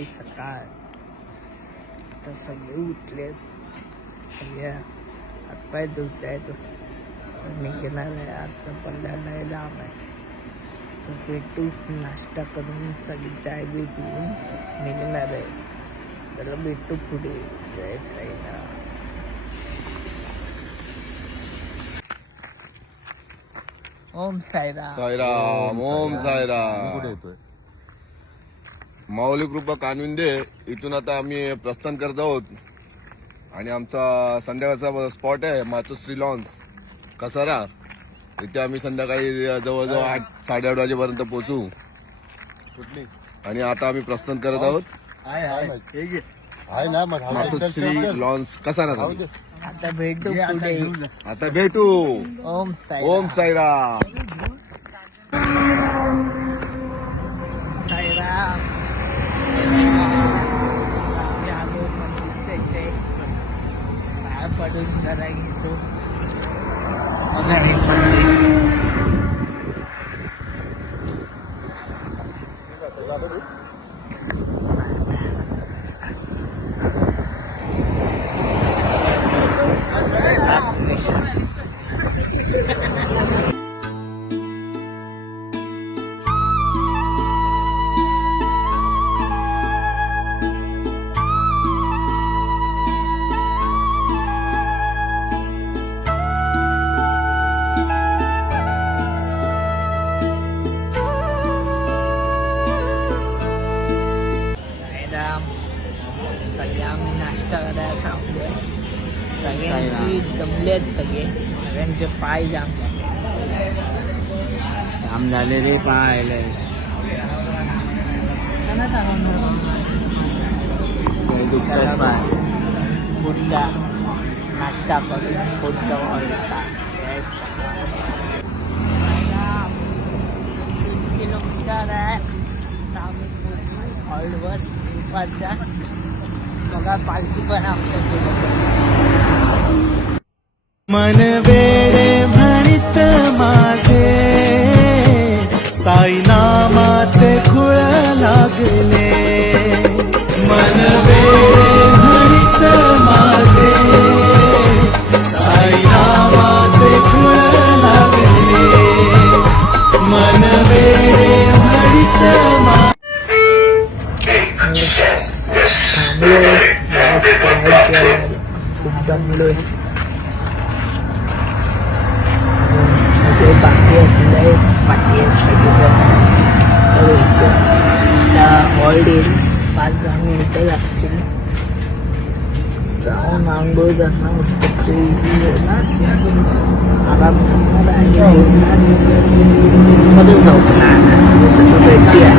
सकाळी सकाळ तर सगळे उठले, सगळ्या हातपाय धुत आहेत. निघणार आहे. आजचा पल्ला लय लांब आहे. तर भेटू, नाश्ता करून सगळी चाय बी पिऊन निघणार आहे. तर भेटू पुढे. जय साईनाथ. ओम साईराम. साईराम. ओम साईराम. कुठे येतोय? माऊली कृपा कानविंदे इथून आता आम्ही प्रस्थान करत आहोत आणि आमचा संध्याकाळचा स्पॉट आहे मातोश्री लॉन्स कसारा. इथे आम्ही संध्याकाळी जवळजवळ 8-8:30 वाजेपर्यंत पोहोचू कुठली आणि आता आम्ही प्रस्थान करत आहोत आहे ना मग मातोश्री लॉन्स कसारा. आता भेटू पुढे. आता भेटू. ओम साई. ओम साईराम. साईराम. आम्ही आलो मंदिरच्या इथे. बाहेर पडून जरा घेतो. मग आम्ही सगळे आम्ही नाश्ता करायला थांबलोय. सगळ्यांची दमलेत सगळ्यांचे पाय जाम झाले रे पायले. पुढचा नाश्ता करून पुढचा वळता. 3 किलोमीटर आहे. आम्ही पोचू हॉलवर दुपारच्या. बघा पालखी पण आमच्या मन वेळे म्हणित माझे साई नामाचे खुळ लागले. मन वेळे म्हणित माझे साई नामाचे खुळ लागले. मन वेळे म्हणित खूप दमलोय. सगळे बाकी असले पाठी सगळे हॉल्ड येईल. 5-10 मिनिटं लागतील. जाऊन आंघोळ करणार, मस्त आराम करणार आणि जेवणार. मध्ये झोपणार. सगळं भेटूया.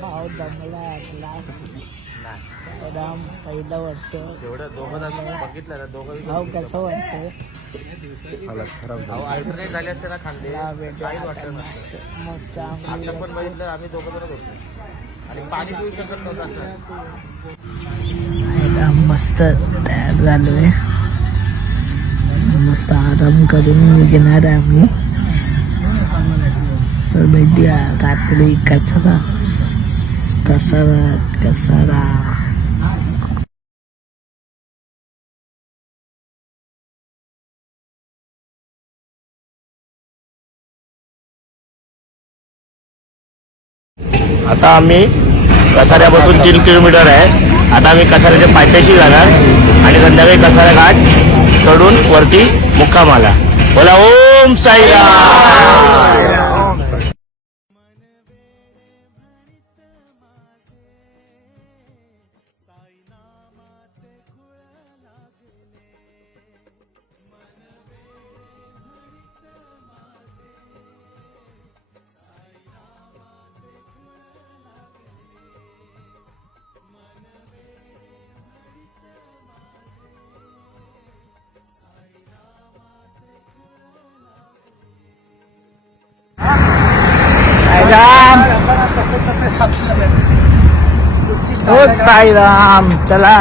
भाव दमला साईराम. पहिलं वर्ष एवढं दोघं बघितलं ना, दोघं भाव कसं वाटतं? अल्टरनेट झाले असते ना खांदे, काही वाटलं नसतं. मस्त आता पण बघितलं आम्ही दोघं जणच होतो आणि पाणी पिऊ शकत नव्हतं असं. मस्त तयार झालोय. मस्त आराम करून निघणार आहे आम्ही. तर भेटूया रात्री कसारा कसारा कसारा. आता आम्ही कसाऱ्यापासून 3 किलोमीटर आहे. आता आम्ही कसाऱ्याच्या पायथ्याशी जाणार आणि संध्याकाळी कसारा घाट चढून वरती मुक्कामाला. बोला ओम साईराम. साईराम. हो साईराम. चला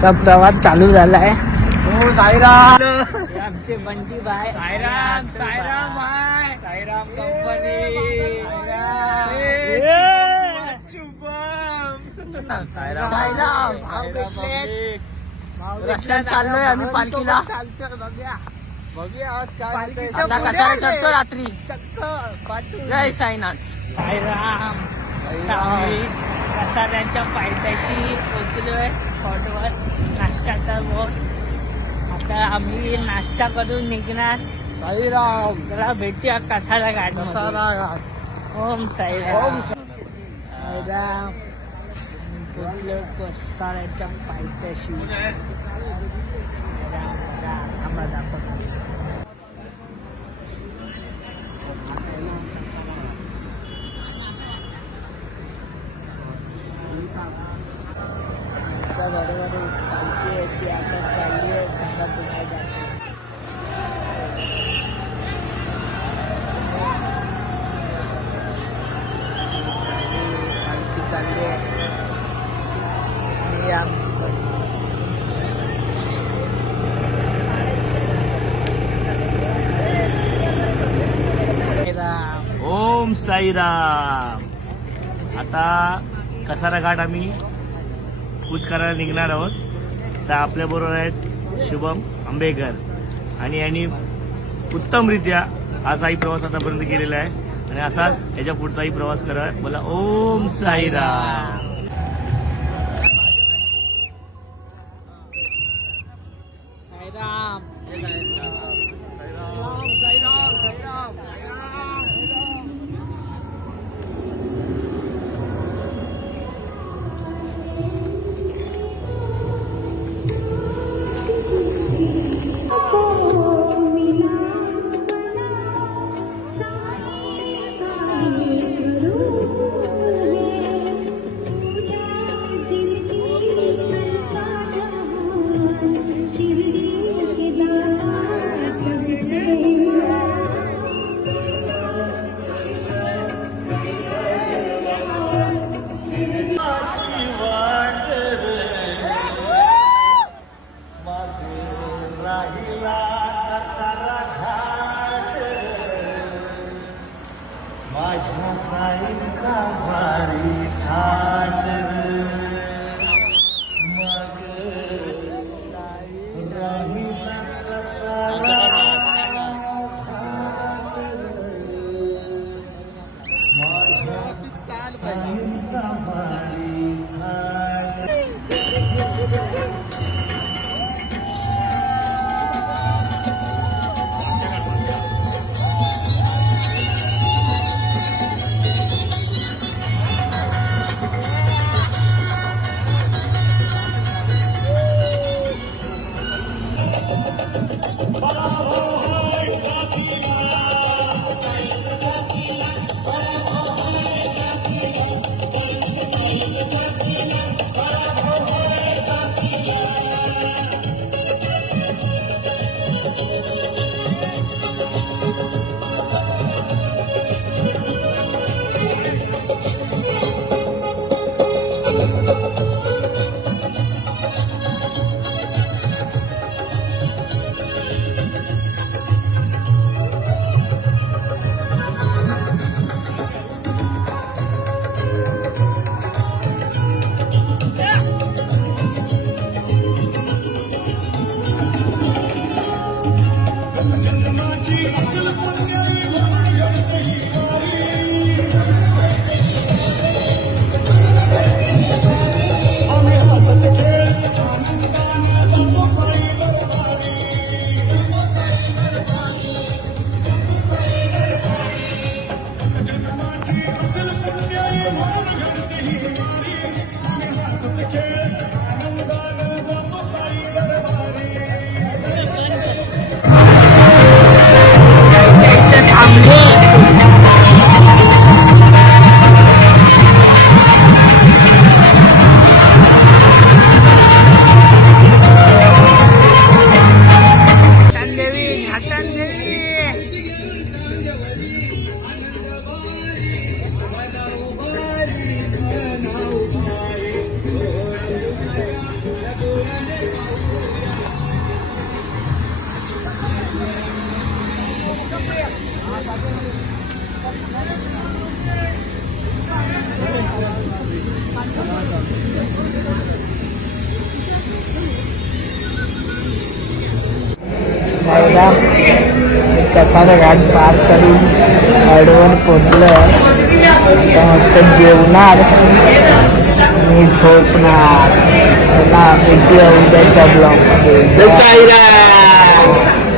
चा प्रवास चालू झालाय. हो साईराम. आमचे बंटी भाई. साईराम. साईराम भाई. साईराम कंपनी. रस्त्यात चाललोय आम्ही पालखीला. आता कसा करतो रात्री. जय साईनाथ. साईराम. कसाऱ्यांच्या पायथ्याशी पोचलोय स्पॉटवर. नाश्त्याचा बोट. आता आम्ही नाश्ता करून निघणार. साईराम. जरा भेटूया कसारा घाट. ओम साईराम. साईराम. पोचलो कसाऱ्याच्या पायथ्याशी. आम्हाला दाखवतो. बरोबर पालखी आहे ती आता चालली आहे. सांगा पुन्हा जाते. पालखी चालली आहे. ओम साईराम. आता कसारा घाट आम्ही कूच करायला निघणार आहोत. तर आपल्याबरोबर आहेत शुभम आंबेकर आणि यांनी उत्तमरित्या हा साई प्रवास आतापर्यंत केलेला आहे आणि असाच याच्या पुढचाही प्रवास करा. बोला ओम साईराम. माझ्या साईचा भारी थाट मग राहिला कसारा माझ्या साईचा भारी थाट. बघा कसारा घाट पार करून अडवण पोचलं तर मस्त जेवणार मी झोपणार. चला भेटूया उद्याच्या ब्लॉगमध्ये. साईराम.